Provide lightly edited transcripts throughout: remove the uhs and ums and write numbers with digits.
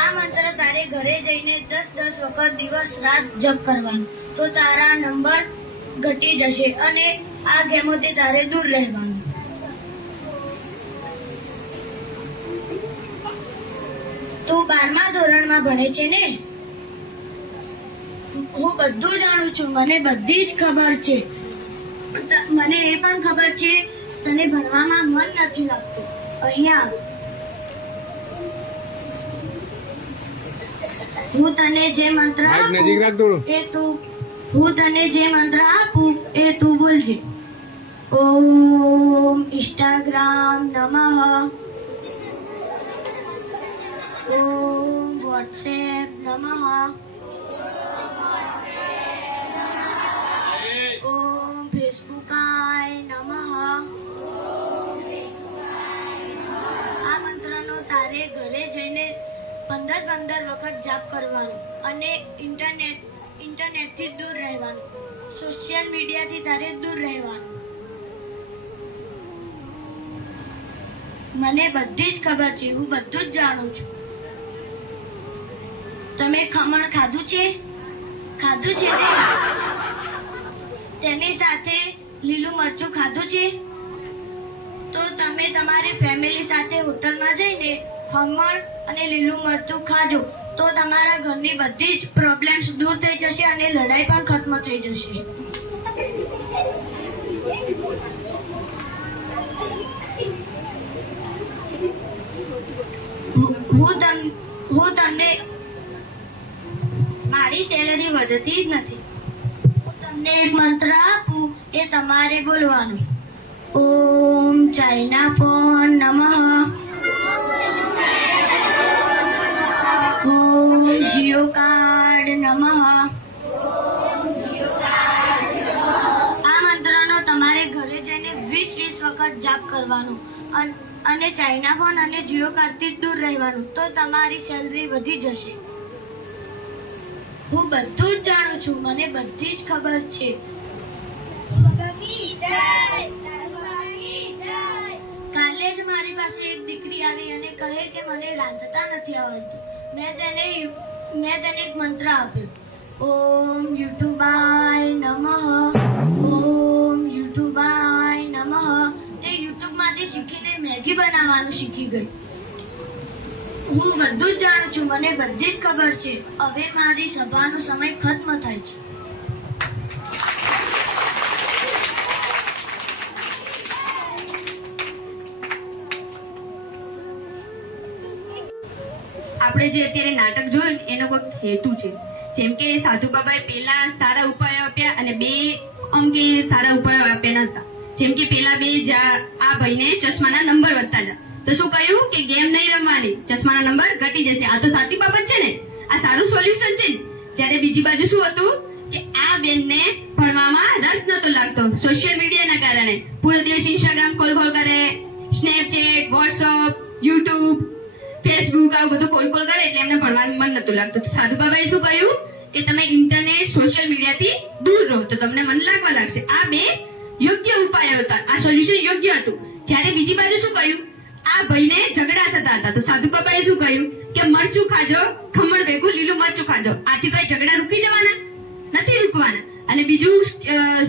આ મંત્ર તારે ઘરે જઈને 10 વખત દિવસ રાત જપ કરવાનો, તો તારા નંબર ઘટી જશે અને આ ગેમોથી તારે દૂર રહેવાનું. તું 12મા ધોરણમાં ભણે છે ને? હું બધું જાણું છું, મને બધી જ ખબર છે. મને એ પણ ખબર છે તને ભણવામાં મન નથી લાગતું. અહીંયા હું તને જે મંત્ર આપું એ તું બોલજે. ઓમ ઇન્સ્ટાગ્રામ નમઃ, ઓમ વોટ્સએપ નમઃ, ઓમ ફેસબુકાય નમઃ. આ મંત્રનો તારે ઘરે જઈને 15 વખત જાપ કરવાનું અને ઇન્ટરનેટથી દૂર રહેવાનું, સોશિયલ મીડિયાથી તારે દૂર રહેવાનું. મને બધી જ ખબર છે, હું બધું જ જાણું છું. તમે ખમણ ખાધું છે ને? તેની સાથે લીલું મરચું ખાધું છે? તો તમે તમારી ફેમિલી સાથે હોટલમાં જઈને ખમણ અને લીલું મરચું ખાજો, તો તમારા ઘરની બધી જ પ્રોબ્લેમ્સ દૂર થઈ જશે અને લડાઈ પણ ખત્મ થઈ જશે. હું તમને મારી સેલરી વધતી જ નથી. હું તમને એક મંત્ર આપું, એ તમારે બોલવાનું. ઓમ ચાઇના ફોન નમઃ, ઓમ જીઓ કાર્ડ નમઃ. આ મંત્રનો તમારે ઘરે જઈને 20 વખત જાપ કરવાનો અને ચાઇના ફોન અને જીઓ કાર્ડથી દૂર રહેવાનું, તો તમારી સેલરી વધી જશે. હું બધું જ જાણું છું, મને બધી જ ખબર છે. કાલે જ મારી પાસે એક દીકરી આવી અને કહે કે મને રાંધતા નથી આવડતું. મેં તેને એક મંત્ર આપ્યો. ઓમ યુટ્યુબાય નમઃ, ઓમ યુટ્યુબાય નમઃ. તે યુટ્યુબમાંથી શીખીને મેગી બનાવવાનું શીખી ગઈ. હું બધું જ જાણું છું, મને બધી જ ખબર છે. હવે મારી સભાનો સમય ખત્મ થાય છે. આપણે જે અત્યારે નાટક જોયું એનો કોઈ હેતુ છે. જેમ કે સાધુ બાબાએ પહેલા સારા ઉપાયો આપ્યા અને 2 અંકે સારા ઉપાયો આપ્યા નતા. જેમ કે પહેલા 2 આ ભાઈને ચશ્માના નંબર વધતા હતા, તો શું કહ્યું કે ગેમ નહીં રમવાની, ચશ્માના નંબર ઘટી જશે. આ તો સાચી બાબત છે ને, આ સારું સોલ્યુશન છે. જ્યારે બીજી બાજુ શું હતું કે આ બેનને ભણવામાં રસ નતો લાગતો, સોશિયલ મીડિયાના કારણે પૂરો દિવસ ઇન્સ્ટાગ્રામ કોલ કરે, સ્નેપચેટ, વોટ્સઅપ, યુટ્યુબ, ફેસબુક આવું બધું કોલ કરે, એટલે એમને ભણવાનું મન નતું લાગતું. તો સાધુ બાબાએ શું કહ્યું કે તમે ઇન્ટરનેટ, સોશિયલ મીડિયાથી દૂર રહો તો તમને મન લાગવા લાગશે. આ 2 યોગ્ય ઉપાયો હતા, આ સોલ્યુશન યોગ્ય હતું. જ્યારે બીજી બાજુ શું કહ્યું, આ ભાઈને ઝઘડા થતા હતા, તો સાધુ બાબાએ શું કહ્યું કે મરચું ખાજો, ખમણ ભેગું લીલું મરચું ખાજો. આથી કઈ ઝઘડા રૂકી જવાના નથી, રૂકવાના. અને બીજું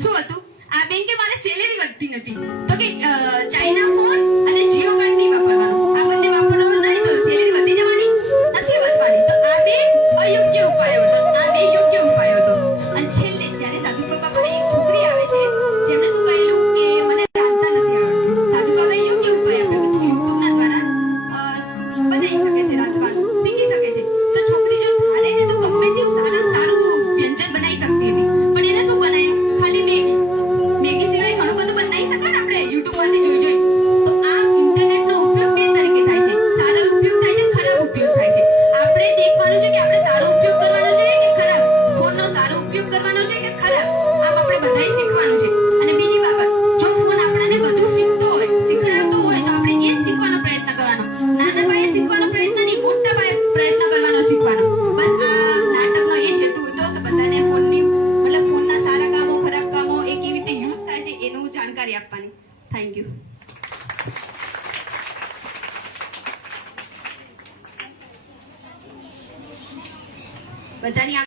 શું હતું, આ બેન કે મારે સેલેરી વધતી નથી, તો કે ચાઇના ફોન અને જીઓ કાર્ડ નહીં વાપરવાનું. આ બંને વાપરવાનું નહીં તો સેલેરી વધી જવાની નથી, વધવાની. તો આ 2 અયોગ્ય ઉપાયો હતો, આ 2 યોગ્ય ઉપાયો હતો. અને છેલ્લે જ્યારે સાધુ બાબા પાસે એક છોકરી આવે છે જેમને શું કહેલું કે મને રાંધતા નથી આવડતું, સાધુ બાબાએ યોગ્ય ઉપાય આપ્યો કે તું યુટ્યુબના દ્વારા બનાવી શકે છે, રાંધવાનું શીખી શકે છે. તો છોકરી જો ધારે ને તો ગમે તેવું સારું વ્યંજન બનાવી શકતી હતી, પણ એને શું બનાવ્યું, ખાલી મેગી સિવાય ઘણું બધું બનાવી શકે ને આપણે યુટ્યુબમાંથી જોઈ. તો આ ઇન્ટરનેટનો બધાની